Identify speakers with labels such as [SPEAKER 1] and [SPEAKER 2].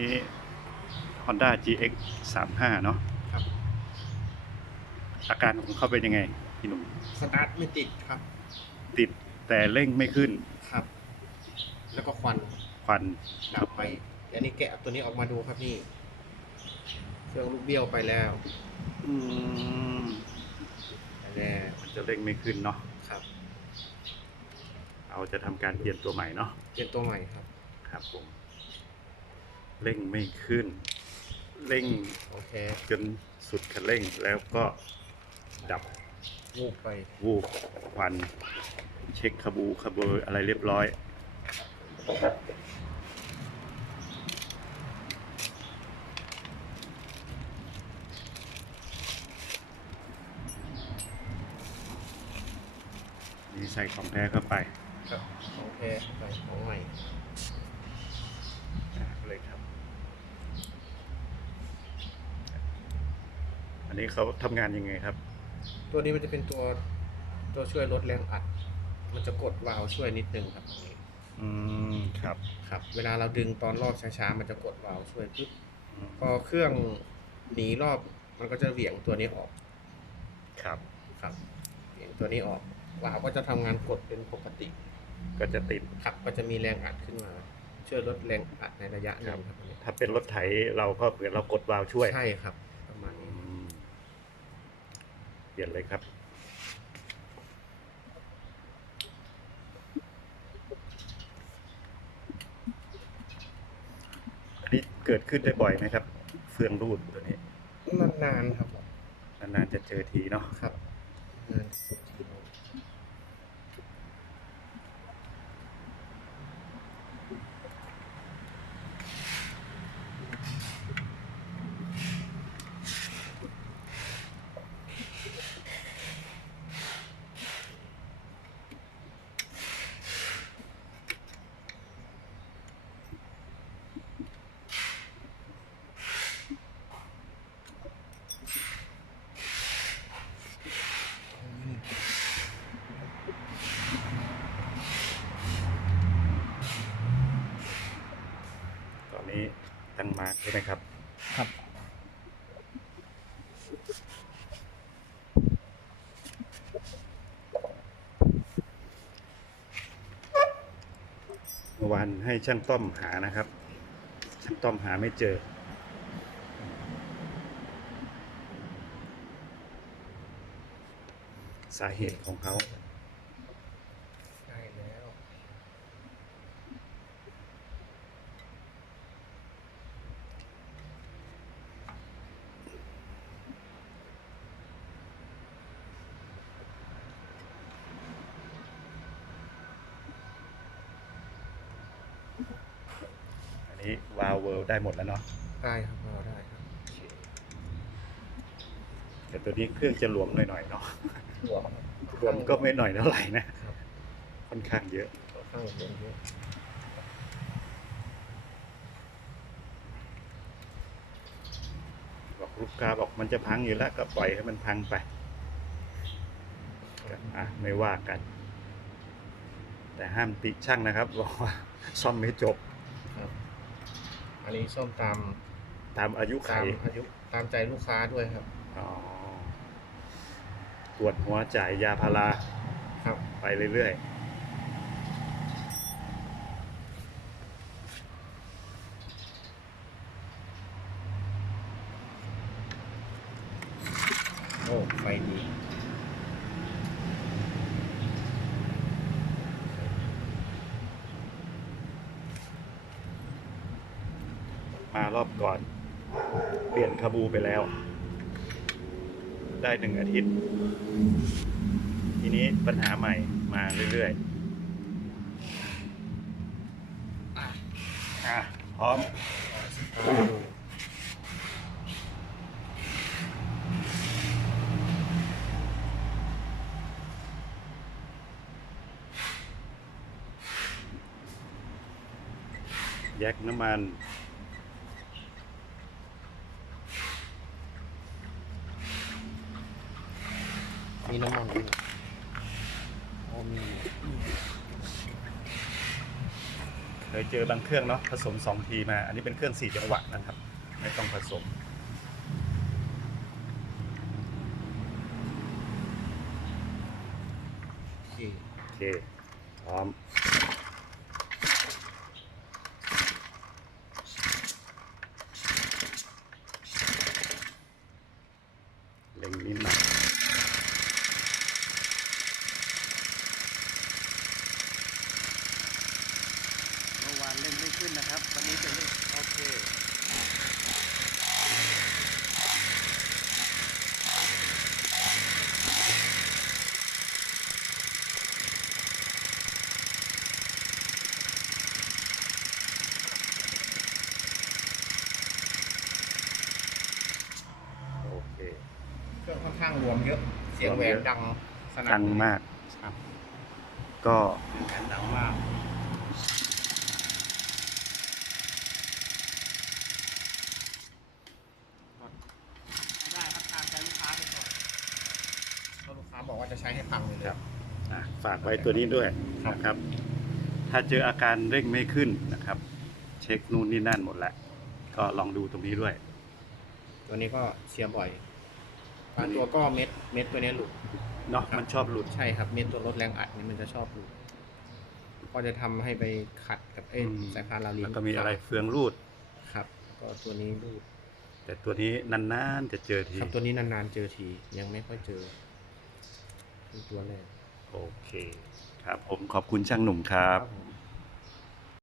[SPEAKER 1] นี้ Honda GX 35เนาะ
[SPEAKER 2] ครับ
[SPEAKER 1] อาการของเขาเป็นยังไงพี่หนุ่ม
[SPEAKER 2] สตาร์ทไม่ติดครับ
[SPEAKER 1] ติดแต่เร่งไม่ขึ้น
[SPEAKER 2] ครับ แล้วก็ควัน
[SPEAKER 1] ควัน
[SPEAKER 2] ดับไปอันนี้แกะตัวนี้ออกมาดูครับนี่ เครื่องลูกเบี้ยวไปแล้ว
[SPEAKER 1] อืม
[SPEAKER 2] แน่
[SPEAKER 1] มันจะเร่งไม่ขึ้นเนาะ
[SPEAKER 2] ครับ
[SPEAKER 1] เราจะทำการเปลี่ยนตัวใหม่เนาะ
[SPEAKER 2] เป็นตัวใหม่ครับ
[SPEAKER 1] ครับผม เร่งไม่ขึ้น เร่ง
[SPEAKER 2] โอเค
[SPEAKER 1] จนสุดคันเร่งแล้วก็ดับ
[SPEAKER 2] วูบไป
[SPEAKER 1] วูบควันเช็คคาบูคาเบอร์อะไรเรียบร้อย นี่ใส่ของแท้เข้าไป
[SPEAKER 2] ครับโอเคไปของใหม่
[SPEAKER 1] อะเลยครับ อันนี้เขาทำงานยังไงครับ
[SPEAKER 2] ตัวนี้มันจะเป็นตัวตัวช่วยลดแรงอัด มันจะกดวาล์วช่วยนิดนึงครับตรงนี้
[SPEAKER 1] อืมครับ
[SPEAKER 2] ครับ เวลาเราดึงตอนรอบช้าๆมันจะกดวาล์วช่วยปุ๊บ
[SPEAKER 1] อืม
[SPEAKER 2] พอเครื่องหนีรอบมันก็จะเหวี่ยงตัวนี้ออก
[SPEAKER 1] ครับ
[SPEAKER 2] ครับเหวี่ยงตัวนี้ออกวาล์วก็จะทำงานกดเป็นปกติ
[SPEAKER 1] ก็จะติด
[SPEAKER 2] ครับก็จะมีแรงอัดขึ้นมา ช่วยลดแรงอัดในระยะหนึงครับอันนี้
[SPEAKER 1] ถ้าเป็นรถไถเราก็เหมือนเรากดวาล์วช่วย
[SPEAKER 2] ใช่ครับ ประมาณ
[SPEAKER 1] อื
[SPEAKER 2] นี้
[SPEAKER 1] ม เปลี่ยนเลยครับอันนี้เกิดขึ้นได้บ่อยไหมครับ เฟืองรูดตัวนี้
[SPEAKER 2] นานๆครับผม
[SPEAKER 1] นานๆจะเจอทีเนาะ
[SPEAKER 2] ครับ นานสุดที
[SPEAKER 1] ตอนนี้ตั้ง มาร์คใช่ไหมครับ
[SPEAKER 2] ครับ
[SPEAKER 1] เมื่อวานให้ช่างต้อมหานะครับ ช่างต้อมหาไม่เจอสาเหตุของเขา
[SPEAKER 2] ได้แล้ว
[SPEAKER 1] อั นนี้วาลเวิลได้หมดแล้วเนาะ
[SPEAKER 2] ได้ครับเราได้ครับ
[SPEAKER 1] แต่ตัวนี้เครื่องจะหลวมหน่อยๆเนาะ
[SPEAKER 2] รวม
[SPEAKER 1] รวมก็ไม่หน่อยเท่าไหร่นะค่อนข้างเยอะ
[SPEAKER 2] ข้างบนเยอะ
[SPEAKER 1] บอกลูกค้าบอกมันจะพังอยู่แล้วก็ปล่อยให้มันพังไปก็อะไม่ว่ากัน แต่ห้ามติช่างนะครับบอกว่าซ่อมไม่จบ
[SPEAKER 2] ครับ อันนี้ส้มตาม
[SPEAKER 1] ตามอายุไข
[SPEAKER 2] ตามอายุตามใจลูกค้าด้วยครับ
[SPEAKER 1] อ๋อปวดหัวจ่ายยาพารา
[SPEAKER 2] ครับ
[SPEAKER 1] ไปเรื่อย
[SPEAKER 2] โอ้ไฟดี
[SPEAKER 1] ๆ มารอบก่อน เปลี่ยนคาบูไปแล้ว ได้หนึ่งอาทิตย์ ทีนี้ปัญหาใหม่มาเรื่อยๆอะพร้อมแยกน้ำมัน
[SPEAKER 2] มีน้ำมันด้วยโอ้มี
[SPEAKER 1] เคยเจอบางเครื่องเนาะผสมสองทีมา อันนี้เป็นเครื่องสี่จังหวะนะครับ ไม่ต้องผสม
[SPEAKER 2] โอเค
[SPEAKER 1] โอเคพร้อม เล็งนิดหน่อยเมื่อวานเล่นไม่ ขึ้นนะครับ วันนี้จะเล่นโอเคโอเค
[SPEAKER 2] เครื่องค่อนข้างรวมเยอะ เสียงแหว
[SPEAKER 1] รวมเย
[SPEAKER 2] น
[SPEAKER 1] อะ
[SPEAKER 2] ดังสนั่น
[SPEAKER 1] ดังมาก
[SPEAKER 2] ครับ
[SPEAKER 1] ก็
[SPEAKER 2] แหวนดังมาก ได้ครับตามใจลูกค้าไปก่อนเพราะลูกค้าบอกว่าจะ ใช้ให้พังเลย
[SPEAKER 1] ครับ อะฝากไว้ตัวนี้ด้วย
[SPEAKER 2] ครับ
[SPEAKER 1] นะครับ ถ้าเจออาการเร่งไม่ขึ้นนะครับ เช็คนู่นนี่นั่นหมดแล้วก็ลองดูตรงนี้ด้วย
[SPEAKER 2] ตัวนี้ก็เสียบ่อยบางตัวก็เม็ดเม็ดตัวเนี้ยหลุด
[SPEAKER 1] เนาะมันชอบหลุด
[SPEAKER 2] ใช่ครับเม็ดตัวลดแรงอัดนี่มันจะชอบหลุด ก็จะทำให้ไปขัดกับเอ้ย
[SPEAKER 1] อืม
[SPEAKER 2] สายพานลาลิน
[SPEAKER 1] แล้วก็มีอะไรเฟืองรูด
[SPEAKER 2] ครับ ก็ตัวนี้รูด
[SPEAKER 1] แต่ตัวนี้นานๆจะเจอที
[SPEAKER 2] ครับตัวนี้นานๆเจอทียังไม่ค่อยเจอ เป็นตัวแรก
[SPEAKER 1] โอเค ครับผมขอบคุณช่างหนุ่มครับ
[SPEAKER 2] ผม